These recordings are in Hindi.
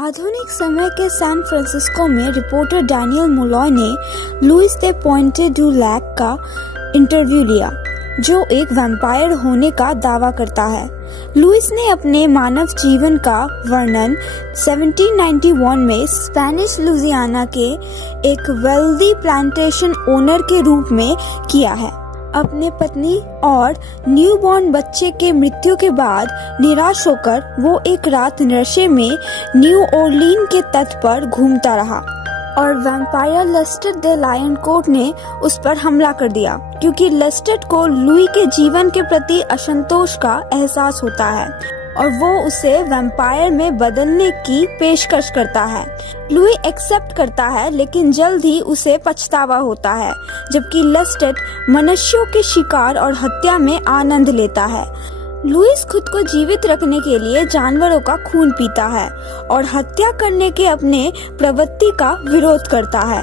आधुनिक समय के सैन फ्रांसिस्को में रिपोर्टर डैनियल मोलॉय ने लुइस दे पॉइंटे डू लैक का इंटरव्यू लिया, जो एक वैम्पायर होने का दावा करता है। लुइस ने अपने मानव जीवन का वर्णन 1791 में स्पेनिश लुइसियाना के एक वेल्दी प्लांटेशन ओनर के रूप में किया है। अपने पत्नी और न्यूबॉर्न बच्चे के मृत्यु के बाद निराश होकर वो एक रात नशे में न्यू ओरलीन के तट पर घूमता रहा और वैम्पायर लेस्टेट दे लायनकोट ने उस पर हमला कर दिया, क्योंकि लेस्टेट को लुई के जीवन के प्रति असंतोष का एहसास होता है और वो उसे वैम्पायर में बदलने की पेशकश करता है। लुई एक्सेप्ट करता है, लेकिन जल्द ही उसे पछतावा होता है, जबकि लेस्टेट मनुष्यों के शिकार और हत्या में आनंद लेता है। लुइस खुद को जीवित रखने के लिए जानवरों का खून पीता है और हत्या करने के अपने प्रवृत्ति का विरोध करता है।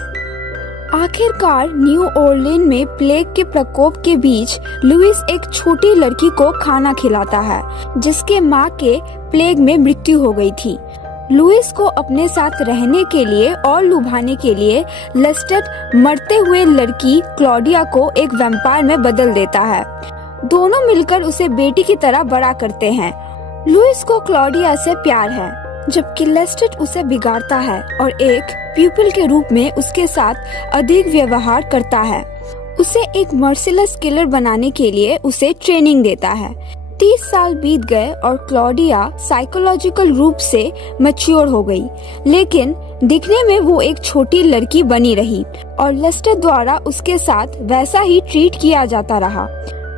आखिरकार न्यू ओरलीन में प्लेग के प्रकोप के बीच लुइस एक छोटी लड़की को खाना खिलाता है, जिसके मां के प्लेग में मृत्यु हो गई थी। लुइस को अपने साथ रहने के लिए और लुभाने के लिए लेस्टेट मरते हुए लड़की क्लॉडिया को एक वैम्पायर में बदल देता है। दोनों मिलकर उसे बेटी की तरह बड़ा करते हैं। लुइस को क्लॉडिया से प्यार है, जबकि लेस्टेट उसे बिगाड़ता है और एक प्यूपिल के रूप में उसके साथ अधिक व्यवहार करता है। उसे एक मर्सिलेस किलर बनाने के लिए उसे ट्रेनिंग देता है। 30 साल बीत गए और क्लॉडिया साइकोलॉजिकल रूप से मैच्योर हो गई, लेकिन दिखने में वो एक छोटी लड़की बनी रही और लेस्टेट द्वारा उसके साथ वैसा ही ट्रीट किया जाता रहा।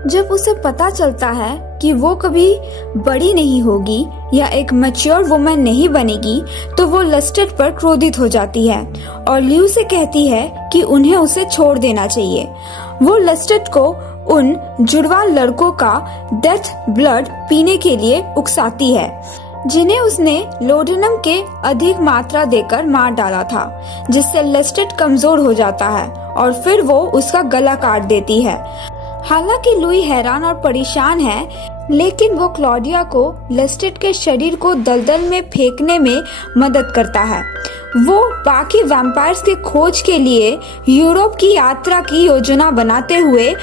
जब उसे पता चलता है कि वो कभी बड़ी नहीं होगी या एक मैच्योर वुमन नहीं बनेगी, तो वो लेस्टेट पर क्रोधित हो जाती है और ल्यू से कहती है कि उन्हें उसे छोड़ देना चाहिए। वो लेस्टेट को उन जुड़वा लड़कों का डेथ ब्लड पीने के लिए उकसाती है, जिन्हें उसने लोडेनम के अधिक मात्रा देकर मार डाला था, जिससे लेस्टेट कमजोर हो जाता है और फिर वो उसका गला काट देती है। हालांकि लुई हैरान और परेशान है, लेकिन वो क्लॉडिया को लेस्टेट के शरीर को दलदल में फेंकने में मदद करता है। वो बाकी वैम्पायर्स के खोज के लिए यूरोप की यात्रा की योजना बनाते हुए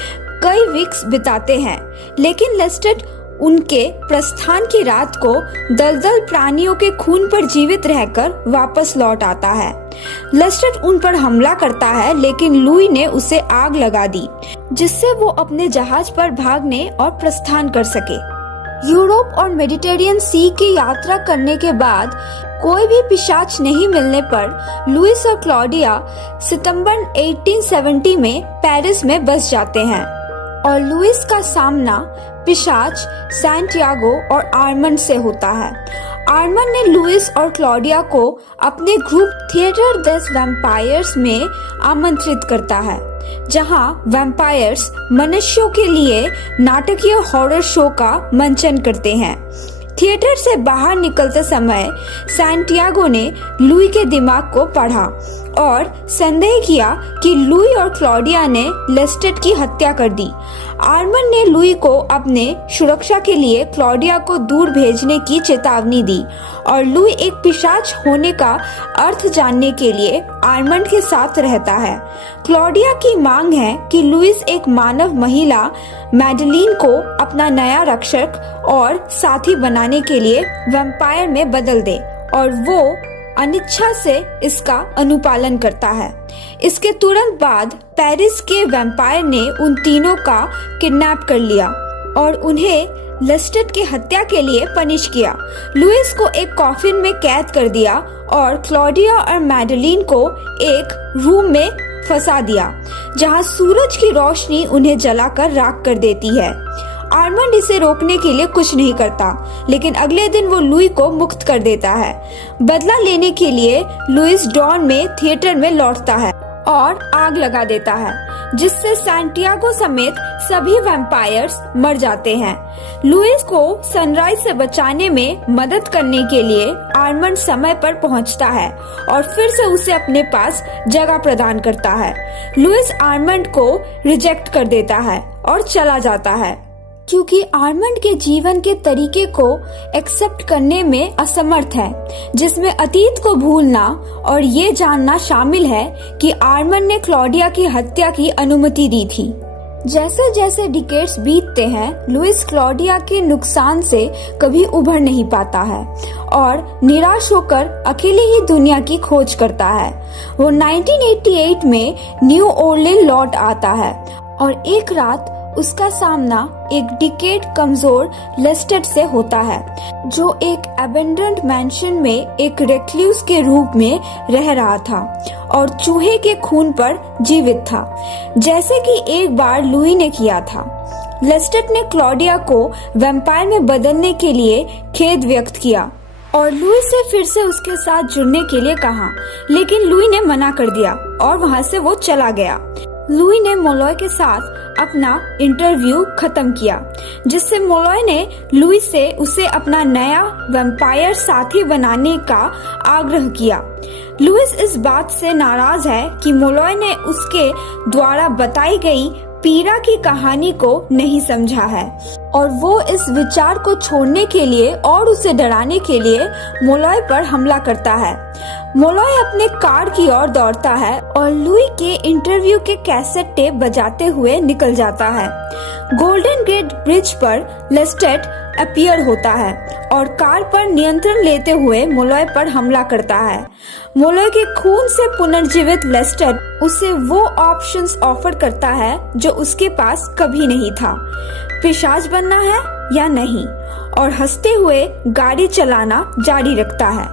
कई वीक्स बिताते हैं, लेकिन लेस्टेट उनके प्रस्थान की रात को दलदल प्राणियों के खून पर जीवित रहकर वापस लौट आता है। लेस्टेट उन पर हमला करता है, लेकिन लुई ने उसे आग लगा दी, जिससे वो अपने जहाज पर भागने और प्रस्थान कर सके। यूरोप और मेडिटेरियन सी की यात्रा करने के बाद कोई भी पिशाच नहीं मिलने पर लुइस और क्लॉडिया सितंबर 1870 में पेरिस में बस जाते हैं और लुइस का सामना पिशाच सैंटियागो और आर्मंड से होता है। आर्मंड ने लुइस और क्लॉडिया को अपने ग्रुप थिएटर देस वैम्पायर्स में आमंत्रित करता है, जहां वैम्पायर्स मनुष्यों के लिए नाटकीय हॉरर शो का मंचन करते हैं। थिएटर से बाहर निकलते समय सैंटियागो ने लुई के दिमाग को पढ़ा और संदेह किया कि लुई और क्लॉडिया ने लेस्टेट की हत्या कर दी। आर्मंड ने लुई को अपने सुरक्षा के लिए क्लॉडिया को दूर भेजने की चेतावनी दी और लुई एक पिशाच होने का अर्थ जानने के लिए आर्मंड के साथ रहता है। क्लॉडिया की मांग है कि लुइस एक मानव महिला मैडलिन को अपना नया रक्षक और साथी बनाने के लिए वैम्पायर में बदल दे और वो अनिच्छा से इसका अनुपालन करता है। इसके तुरंत बाद पेरिस के वैम्पायर ने उन तीनों का किडनैप कर लिया और उन्हें लेस्टेट की हत्या के लिए पनिश किया। लुइस को एक कॉफिन में कैद कर दिया और क्लॉडिया और मैडलिन को एक रूम में फंसा दिया, जहां सूरज की रोशनी उन्हें जलाकर राख कर देती है। आर्मंड इसे रोकने के लिए कुछ नहीं करता, लेकिन अगले दिन वो लुई को मुक्त कर देता है। बदला लेने के लिए लुइस डॉन में थिएटर में लौटता है और आग लगा देता है, जिससे सैंटियागो समेत सभी वैम्पायर्स मर जाते हैं। लुइस को सनराइज से बचाने में मदद करने के लिए आर्मंड समय पर पहुंचता है और फिर से उसे अपने पास जगह प्रदान करता है। लुइस आर्मंड को रिजेक्ट कर देता है और चला जाता है। क्योंकि आर्मंड के जीवन के तरीके को एक्सेप्ट करने में असमर्थ है, जिसमें अतीत को भूलना और ये जानना शामिल है कि आर्मंड ने क्लॉडिया की हत्या की अनुमति दी थी। जैसे जैसे डिकेड्स बीतते हैं, लुइस क्लॉडिया के नुकसान से कभी उभर नहीं पाता है और निराश होकर अकेले ही दुनिया की खोज करता है। वो 1988 में न्यू ओरलीन लौट आता है और एक रात उसका सामना एक डिकेड कमजोर लेस्टेट से होता है, जो एक अबेंडन्ड मैंशन में एक रेक्लूस के रूप में रह रहा था और चूहे के खून पर जीवित था, जैसे कि एक बार लुई ने किया था। लेस्टेट ने क्लॉडिया को वैम्पायर में बदलने के लिए खेद व्यक्त किया और लुई से फिर से उसके साथ जुड़ने के लिए कहा, लेकिन लुई ने मना कर दिया और वहां से वो चला गया। लुई ने मोलॉय के साथ अपना इंटरव्यू खत्म किया, जिससे मोलॉय ने लुई से उसे अपना नया वैम्पायर साथी बनाने का आग्रह किया। लुइस इस बात से नाराज है कि मोलॉय ने उसके द्वारा बताई गई पीरा की कहानी को नहीं समझा है और वो इस विचार को छोड़ने के लिए और उसे डराने के लिए मोलॉय पर हमला करता है। मोलॉय अपने कार की ओर दौड़ता है और लुई के इंटरव्यू के कैसेट टेप बजाते हुए निकल जाता है। गोल्डन गेट ब्रिज पर लेस्टेट अपीयर होता है और कार पर नियंत्रण लेते हुए मोलॉय पर हमला करता है। मोलॉय के खून से पुनर्जीवित लेस्टेट उसे वो ऑप्शंस ऑफर करता है जो उसके पास कभी नहीं था, पिशाच बनना है या नहीं, और हंसते हुए गाड़ी चलाना जारी रखता है।